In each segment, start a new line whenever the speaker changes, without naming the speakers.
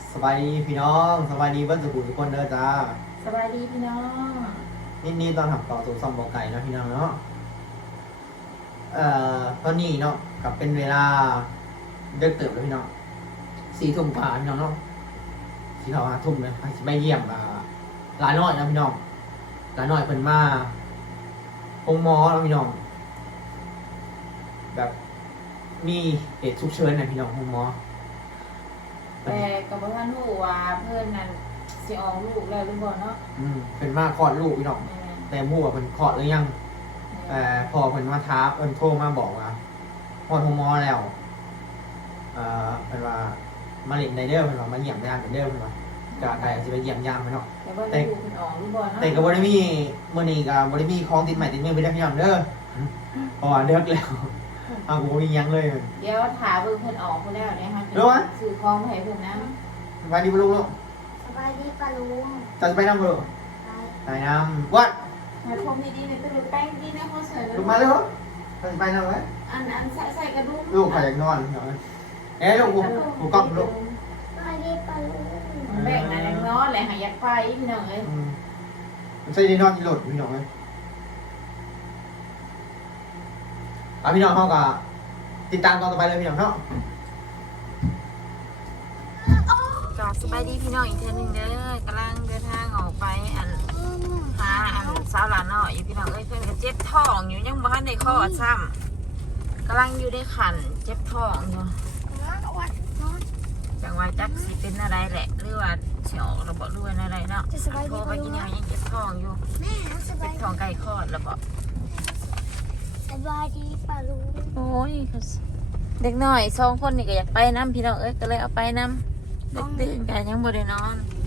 สบายดีพี่น้องสบายดีเบิ้ลสุขุมทุกคนเด้อจ้า
สบายดีพี่น้อง
นี่ตอนหับต่อสู่ซอมบอกไก่นะพี่น้องเนาะตอนนี้เนาะกับเป็นเวลาเดิกเติบแล้วพี่น้อง4 ทุ่มกว่าพี่น้องเนาะ4 ทุ่ม5 ทุ่มเลยไปเยี่ยมหลานน้อยนะพี่น้องหลานน้อยเพิ่นมาโรงหมอแล้วพี่น้องแบบมีเหตุฉุกเฉินนะพี่น้องโรงหมอ
แต่กับพ่อหนูว่าเพื่อนนั้นสิออกลูกแล้วหรือบ่เนาะ
เป็นมาคลอดลูกพี่น้องแต่หมู่ว่าเพิ่นคลอดหรือยังพอเพิ่นมาท้าเพิ่นโทรมาบอกว่าพอดโรงหมอแล้วเพิ่นว่ามาเล่นในเด้อเพิ่นว่ามาเยี่ยมญาติเด้อเพิ่นว่าก็ได้สิไปเยี่ยมยามเพิ่นเนาะ
แต่ว่าลูกเพิ่นออกหรือบ่เนาะ
แต่ก็บ่ได้มีมื้อนี้ก็บ่ได้มีของติดใหม่ติดมือไปได้พี่น้องเด้อเพราะว่าเลิกแล้วเอาบ่มีหยังเลย
เดี๋ยวถาเบิ่งเพิ่นออกพุ่นแล้วเนี่ยค่ะซื้อของให้เพิ่นนะ
สบายดีบ่ลูก
สบายดีปะลุง
จะไปนำบ่ลูก
ไป
ไปนำวัด
มาพรมดีๆในตู้แป้งดีนะเขาใส่
ลูกมาเด้อจะไปนำไว้
อันใส่กระดุม
ลูกขอยอยากนอนพี่น้องลูกกูกล้องลูก
สบายดีปะลุง
แบ่งน่ะยังนอนแหละหาอยากไปพี่น้องเอ้ย
มันใส่ได้นอนที่รถพี่น้องเอ้ยพี่น้องเฮาก็ติดตามตอนต่อไปเลยพี่น้องเนาะ
ก็สบายดีพี่น้องอีกเทื่อนึงเด้อกำลังเดินทางออกไปหาสาวหลานน้อยอยู่พี่น้องเอ้ยเพิ่นก็เจ็บท้องอยู่ยังบ่ทันได้คลอดซ้ำกำลังอยู่ในขันเจ็บท้องอยู่จังว่าจักสิเป็นอะไรแหละหรือว่าสิออกระบบด้วยอะไรเนาะโทรไปกินยังเจ็บท้องอยู่
แม่สบา
เจ็
ย
บท้องใกล้คลอดแล้วบ่
สบายดีปะลุง
โอ้ยเด็กน้อย2 คนนี่ก็อยากไปน้ำพี่น้องเอ้ยก็เลยเอาไปน้ำเด็กตื่นกันยังบ่ได้นอน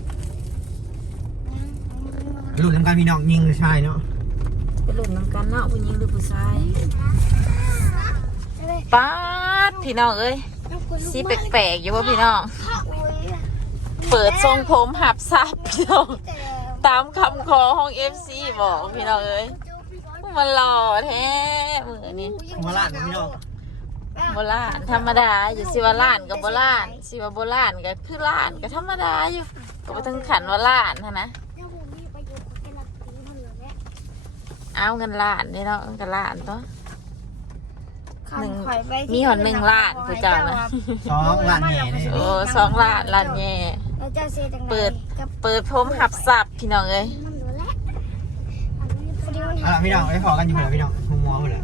รุ่นน้ำกันพี่น้องยิงหรือชายเนาะ
ไปหลุดน้ำกันเนาะผู้หญิงหรือผู้ชายป๊าดพี่น้องเอ้ยสีแปลกๆอยู่ว่าพี่น้องเปิดทรงผมหับซับพี่น้องตามคำขอของ FC บอกพี่น้องเอ้ยมันหล่อแท้มือนี้
มาลาดพี่น้อง
โบราณธรรมดาอยู่สิว่าล้านกับโบราณสิว่าโบราณก็คือล้านก็ธรรมดาอยู่ก็บ่ถึงขันว่าล้านนะเอาเงินล้านนี่เนาะกันล้านตัวมีหอน1 ล้านผู้เจ้านะ
2 ล้านแหน่เลย
โอ้2 ล้านล้านแย่เปิดพรมหับสับพี่น้องเอ้ย
พี่น้องได้พอกันอยู่แล้วพี่น้องหัวหมอหมดแล้ว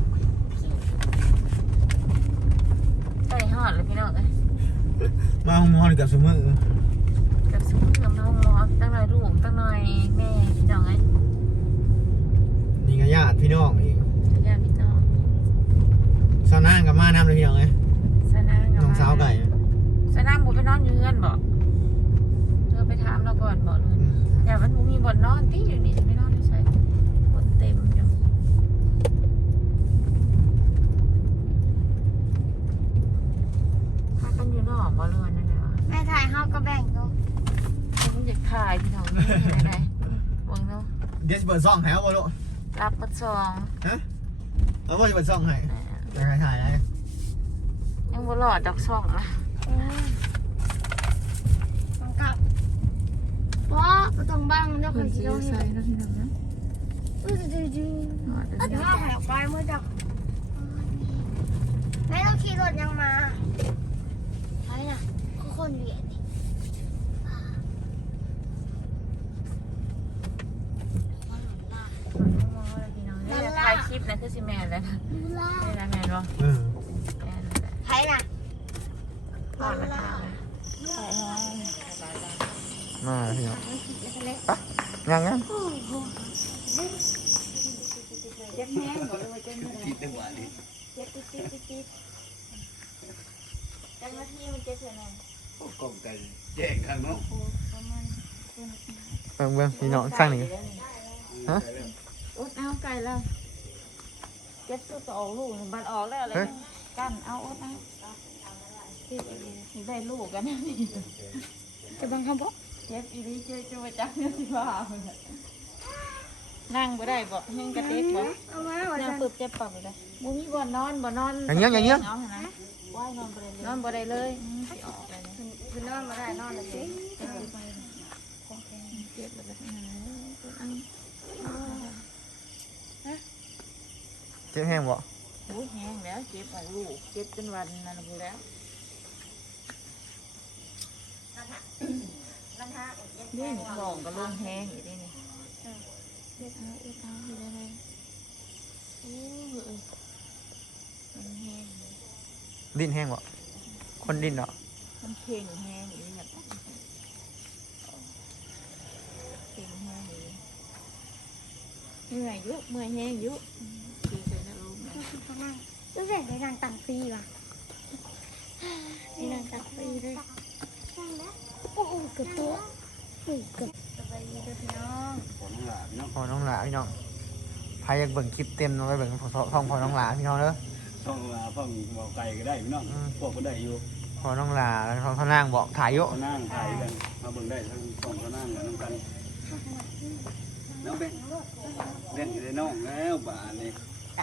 ใกล้หอดเลยพี่น้องเอ้ย
มาหัวหมอกับสมือ
กับสมุนกับน้องหมอตั้งหน่อยลูกตั้งหน่อยแม่พี่น้องเอ้ย
นี่ก็ญาติพี่น้องอีก
ญาติพี่น้อง
สาวนางกับมาน้ำเลยพี่น้องเอ้ย
สนาง
น้องสาวไก่
สนางบุไปนอนอยู่เงื่อนบอกเธอไปถามเราก่อนบอกเลยอย่ามันมีบ่นนอนที่อยู่นี่จะไม่นอนได้ใช่บ่นเต็มอยู่พากันอยู่นอกบ่เลยนั่นแหละ
แม่ถ่ายห้าก็แบ่งดู
ผมอยากถ่ายพี่น้องนี่เห็นไหมวงเนาะ
เดี๋ยวจะเปิดซ่องให้เอาบ่ลูก
รับกระซอง
ฮะเอาบ่จะเปิดซ่องให้จะถ่ายอะไร
ยังบ่หลอดดอกซองอ่ะ
ต้องกลับว้าตรงบ้างเดี๋ยวคนที่ต้อง
ใส่แล้วพี่น้องนะ
เดี๋ยวถ่ายไปเมื่อจักแม่ต้องขี่รถยังมาไปน่ะทุกคนเวียนดิ
ถ่ายคลิปนะคือสิแมนแล้วนะ
ดูล่า
ไม่ได้แมนหรอแมน
ใครน่ะ
ทอดนะคะ
มาพี่น้องงั้น
เจ็บแห้งหมดเลยเจ็บแห้ง
ติดจังหวะนี้
เจ็บติดจังหวะที่มันเจ็บยังไง
กล้องกันแจ้งข้างนอก
ประมาณ
เบิ่งพี่น้องสร้างนี่ฮะ
อุดเอาไก่แล้วเจ็บสุดต่อลูกบันออกแล้วอะไรกันเอาอุดเอาที่ได้ลูกกันนี่
จะบังคับบอก
เจ็บอีนี้จะมาจับเนี่ยสิว่านั่งบ่ได้บ่ยังกระเตกบ่
เอามา
นั่งปึบเจ็บปากเลยบ่มีบ่นอน
อย่างเงี้ย
เอาหนะว่ายนอนบ่ได้เลยนอนบ่ได้เลยสิออกเลย
คือนอนมาได้นอนเลยสิ
เจ็บแบบนั้น
เจ็บแห้งบ่
โอ้ยแห้งแล้วเจ็บของลูกเจ็บจนวันนั่นพูดแล้วนี่ท้องก็ลงแห้งอยู่นี่นี่เอาอยู่ได้เลยโอ้ยมันแห้ง
ดิ้นแห้งบ่คนดิ้นเนาะ
มันเข่งแห้งอยู่แบบเข่งแห้งอยู่เมื่อยยุเมื่อยแห้งยุดีเลยนะลูกนะ
รู้สึกในนางตังฟรีว่ะในนางตังฟรีเลยโอ้โหเกือบตัวเกือบสบายดีด้วยพี่น้อง
พอน้องหลาพี่น้องพายอยากเบิ่งคลิปเต็มน้องไปเบิ่งท้องพอน้องหลาพี่น้องเด้อ
ช่องมาฟังเบาไก่ก็ได้พี่น้องพวกก็ได้อยู่
พอน้องหลาแล้วท้องเขานางบอกถ่ายอยู่
เขานั่งถ่ายกันมาเบิ่งได้ทั้งช่องเขานั่งกันน้ำกันน้องแบงเล่นอยู่ในน้องแล้วบ้านนี่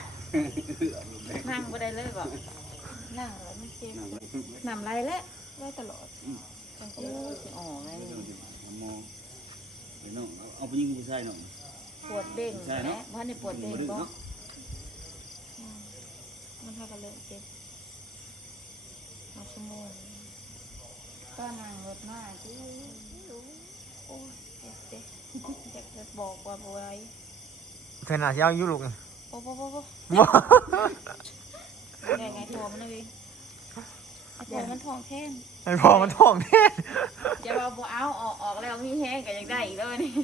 นั่งบ่ได้เลยบอกนั่งแล้วไม่เจ็บนำไรแล้วได้ตลอดโอ้ยสิอ๋อไง
มองไปน้องเอาไปยิงผู้ชายน้อง
ปวดเด้งแหละเพราะในปวดเด้งบ่มันเท่ากันเลยเจ็บมาชั่วโมงก็นั่งรถมาที่โอ้ยเจ็บเจ็บอยากจะบอกว่าบ่ไหว
เธอหน่าจะเอาอยู่ลูกนี่
โอ้โหไงไงทองมันเลยทองมันทองแท่ง
ไอ้พอมันท้องแท้
จะเอาบ่เอาออกแล้วมีแห้งก็ยังได้อีกแล้วนี่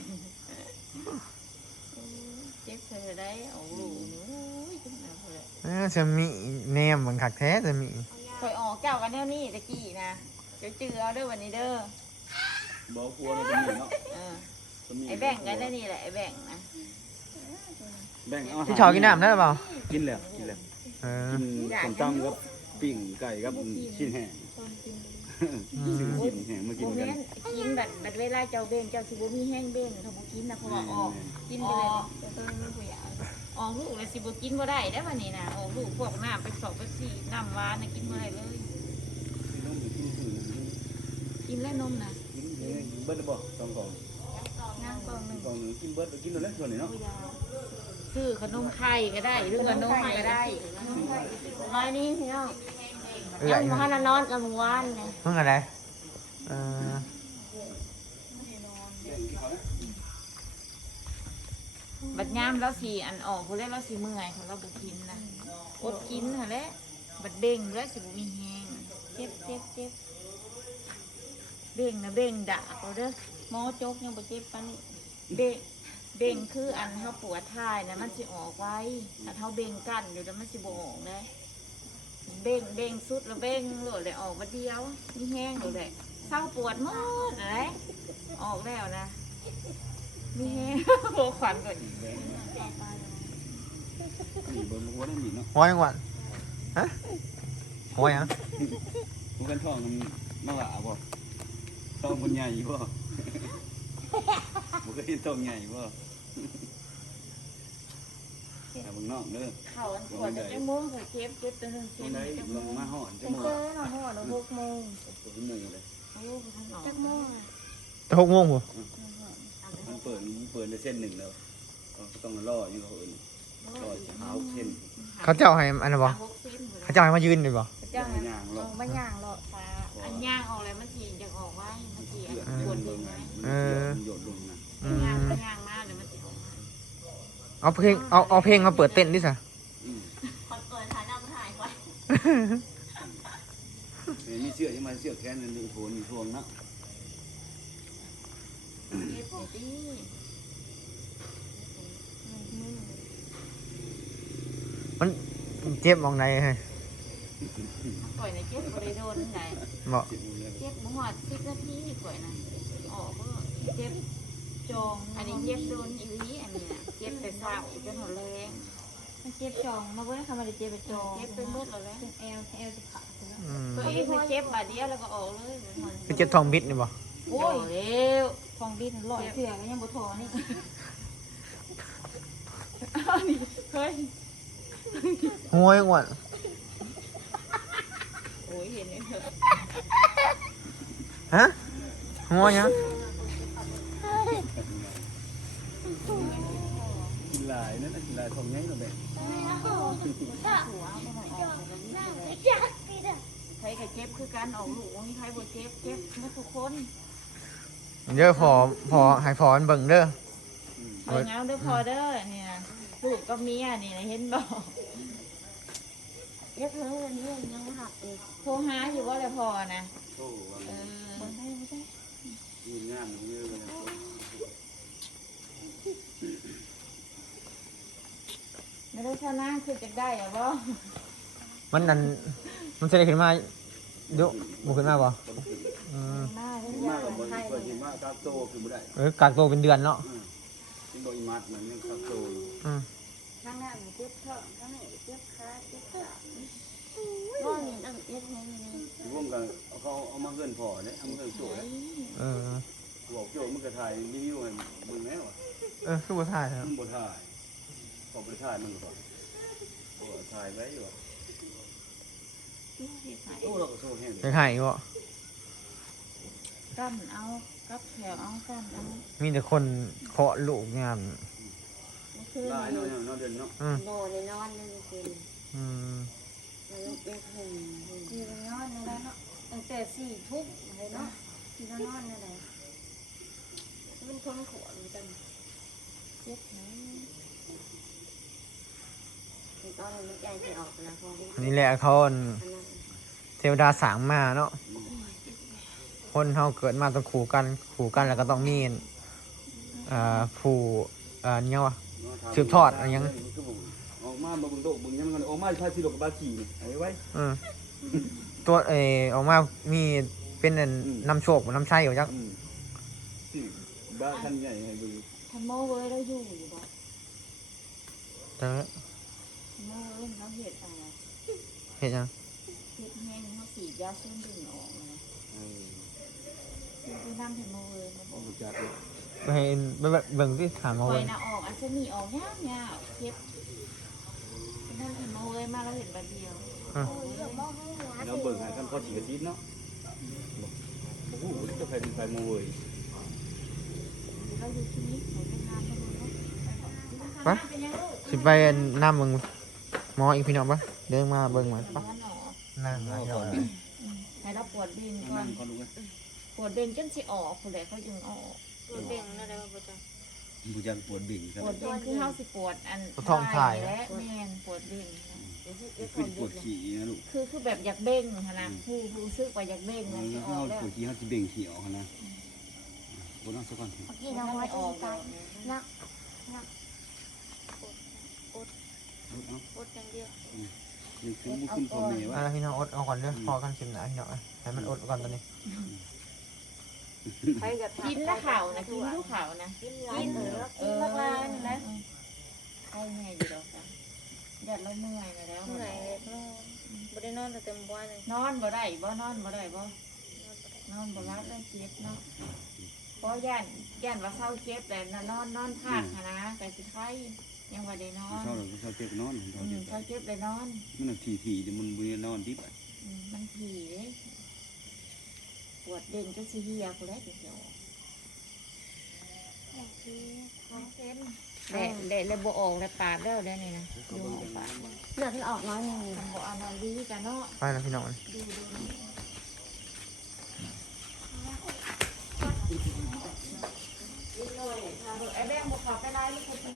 เจ็บเธอได้เอาลูกนู้ยจังเลย
จะมีแนมเหมือนคักแท้จะมี
คอยออกเจ้ากันแนวนี้ตะกี้นะจื้อเอาเด้อวันนี้เด้อ
บอกพัวเราเป็นหนึ่งเนาะ
ไอ้แบ่งกันได้นี่แหละไอ้แบ่งนะ
แบ่งเอา
พี่ชอกินน้ำได้หรือเปล่า
กินแล้วกินแล้ว
เออ
กินส้มตำกับปิ้งไก่กับชิ้นแห้งซื้อชิ้นแห้งมากิน
โม
กั
เม
น
นต์กินแบบเวลาเจ้าเบ่งเจ้าสิบ่มีแห้งเบ่งถ้าบ่กินนะเพราะว่าออกกินไปเลยออกลูกเลยสิบ่กินบ่ได้ได้วันนี้นะออกลูกพวกน้ำไปสอบไปสี่น้ำหวานนะกินบ่ได้เลยกินแล้วนมนะ
กินเบิร์ดบ่สองกล่อง
ย่างกล่องหนึ่ง
กล่องหนึ่งกินเบิร์ดกินแล้วส่วนไหนเนาะ
ซื้อขนมไข่ก็ได้หรือขนมไข่ก็ได้
ร้อยนี้พี่น้อง
เอื่
ยั
อง ย
มาานอนกับหมู่บ้านเลย
มึงอะไรเออ
บัดยามแล้วสิอันออกผู้เล่นแล้วสิเมื่อยเขาเราบ่กินนะอดกินหั่นแหละบัดเบ่งแล้วสิบ่มีแห้งเจ็บเบ่งนะเบ่งดากเอาเด้อหมอจกยังบ่เจ็บปานนี้เบ่งคืออันเฮาปวดท้ายนะมันสิออกไว้ถ้าเฮาเบ่งกั้นอยู่แล้วมันสิบ่ออกเด้เบ่งสุดแล้วเบ่งโลดเลยออกบัดเดียวมีแห้งโลดเลยเศร้าปวดหมดอะไรออกแล้วนะมีแห้งโหขวัญก่อน
นี่เบิร์ดหัวนั่นนี่เนาะ
หัวยังหวันฮะหัวยัง
หัวกันท้องน้องหล่าบ่ท้องคนใหญ่บ่บ่เคยเห็นท้องใหญ่บ่แต่บางนอกเด้อ
เขาอันปวดจะจังม่วงหัวเจ็บจนถึง
ตร
เส้
ง
น
ไหน
จัง
ล
ม่ว
ง
ง
มาห่อนจะ
เป็น
มอ
เจ้าหน่อยหัว6 โมง
ตัวมือเลย
โอ้ข้างนอก
จักโมง
จะ6 โมงหัว
มันเปิดในเส้นหนึ่งแล้วก็ต้องล่ออยู่เขาอื่นล่อเท้าเส้น
เขาเจ้าให้อันนั้นบ่
6 เส้น
เขาเจ้าให้มายืนเลยบ่
เจ้า
ย่างล่อ
บ้านย่างหรอก
ฟ้าอันย่างออกเลยมันสีจะออกไว้มันสีปวดดึงไว้
หยดลงนะ
ย่างมาเดี๋ยวมันสีออกมา
เอาเพลงมาเปิดเต้นดิสะ
คนเปิดถ่ายน้ำถ่ายไว้
มีเสื้อยังมาเสื้อแขนนึงโผล่มีพวงนะ
เจ็บไปดิ
มันเจ็บมองไหนให้
ปล่อยในเจ็บบริโดนไง
บ่
เจ็บหอด10 นาทีปล่อยนะออกก็เจ็บจองอันนี้เจ็บโดนอีหลีอันนี้นะเจ็บแต่เช้าจนหัวแรง
มันเจ็บจองมาเว้ยค่ะมันเจ็บไปจอง
เจ็บไปหมดเลย
เอลจะขาด
อืม
ตัวเองเคยเจ็บบาดเดียวแล้วก็ออกเลย
คือเจ็บท้องบิดนี่บ่
โอ้ยเร็ว
ฟองดินลอยเสือก็ยังบ่ทอนี่
เฮ้ย
หัวยังหวัน
โอ้ยเห็นไหมเถอะ
ฮะ
เ
หัวยัง
กินหลายนั่นกินหลายของไงเราแบบ
ใครก็เจ็บคือกันออกลูกมีใครบ่เจ็บเจ็บหมดทุกคน
เด้อพอให้พอมันเบิ่งเด้อ
เบิ่งเอาเด้อพอเด้อเนี่ยลูกกับเมียนี่นะเห็นบ่
เรียกเธอเงินเรื่องยังหักอีก
โทรหาอยู่ว่าเลยพอนะ
โอ้ว่า
เออ
ไม่ได้ไม่ได้
มีงานเยอะเลยนะ
ไม่ได้ชนะคือจะได้เหรอบ่
มันนั่นมันจะได้ขึ้นมาดุบุขึ้นมาบ่
หน้าเด้
มากกว่าคนเคยกินมากกักโตคือไม่ได้
กักตัวเป็นเดือนเนาะ
กินบ่อีมัดเหมือนยังกักโตอยู่
ข้างหน้าหนูเจ็บท้องข้างหน้าเจ็บขาเจ็บขาก็มีตั้งเจ็บไงนี่
ร่วมกันเขาเอามาเงินพอเนี่ยเอามาเงินโจ้เนี่ยบอกโจ้มันก็ถ่ายรีวิวให้มึงแล้วอ่ะ
คือบ่ถ่ายครับ
มันบ่ถ่ายพอไปถ่ายมันก่อนโอ้ถ่ายไว้อยู่โอ้เราก็โซ่แห้ง
ไปถ่ายบ่
กั้นเอากับแถวเอากั้นเอา
มีแต่คนเคาะลูกงาน
คือ
ลายเนาะเนาะเดือนเนาะ
โง่ในนอนนั่นคือ มันเด็กหนึ่งคือมันนอนนั่นแหละเนาะตั้งแต่4 ทุ่มเลยเนาะที่นอนนั่นแหละมันคนขวดจังเจ็บไหมตอนนี้มันใจจะออกแล้วพอ
อันนี้แหละเขาเทวดาสางมาเนาะคนเฮาเกิดมาต้องขู่กันแล้วก็ต้องมีผู้เนี่ยว่ะ สืบทอดอะไรยัง
ออกมาบ่เบิ่งโตเบิ่งยังมันออกมาพาสิโลกับบาขี่นี่ไอ้ไว้
ตัวออกมามีเป็นน้ำโชคน้ำชัยอยู่จัก
สิบ้าคันใหญ่ให้เบิ่ง
ทำโมเว้ยเราอยู่บ่
เด้อ
ทำโมเว้ยเราเห็ดอะไร
เฮ็ดยัง
เห็ดแห้งเขาสีดยาซุ่มดึงออกเลยคือน้ำทำโมเว้ยมาบอก
บ่จักเลย
ไปให้เบิ่งที่ถามมา
คอ
เบิ่
ย
ง
นะออกอันจะมีออกยากยากเจ็บน้ำทำโมเว้ยมาเราเห็นแบบเดียว
แล้วเบิ่งให้กันพอสิกระซิดเนาะบ่ฮู้จะใครเป็นใครมาเว้ย
เราอยู่ที่นี่เราไปทานกันเนาะ
ไปสิไปน้ำเบิ่งหมออีกพี่น้องปะเดินมาเบิ่งมาปะนั่งมาเดี๋ยว
ให้เราปวดดินก่อ
นั่
น
งก่อนดูกัน
ปวดดินจนสิออกคนใดเขาจึงออก
ตัวเบ่งนั่นแหละว่าจัง
ผู้จักปวดบิ่งครับ
ปวดดินคือเฮาสิปวดอันและแม่นปวดดิน
เป็นปวดขี้นะลูก
คือแบบอยากเบ่งนะผู้รู้สึกว่าอยากเบ่ง
เฮ
มันสิออกแล้ว
าปวดขี้เฮาสิเบ่งขี้ออกนะบ่ต้องสักก่อน
เมื่อกี้น้อง
ไม่
ว่า
อ
จะ
อก
ตาย
แล้ว
นักอดอย่างเดียว
นี่คือบ่ขึ้นพ่อแม่ว่า
พี่น้องอดเอาก่อนเด้อพอกันชิมหนาพี่น้องให้มันอดก่อนตอนนี้
ใครกับ
กินแล้วข่าวนะกินลูกข่าวนะ
กินกินมากลายนะ
ใช่แม่อยู่ดอกจ้ะหยัดแล้วเมื่อยแล้ว
เหนื่อยเลยบ่ได้นอนเต็มวันเลย
นอนบ่ได้บ่นอนบ่ได้บ่นอนบ่รับแล้วเจ็บเนาะเพราะย่านว่าเศร้าเจ็บแต่นอนพลาดนะแต่สิไข้ยังว่าได้นอน
เช้าเราก็เช้าเจ็บนอนเช้าเจ็บ
เศร้าเจ็บได้นอน
มันถี่ๆจะมันบ่นอนดิบอ่ะ
มันผีเลยปวดเด่นจนสิเฮียกูได้เดี๋ยวเด็ดเลยบออกเลยปาดแล้วได้นี่นะดูปาด
เลือดที่ออกน้อยนึง
บอเอานอนดีกันเนาะ
ไปแล้วพี่น้อง
ดูไอ้แบงบอกขอไปไล่ลูก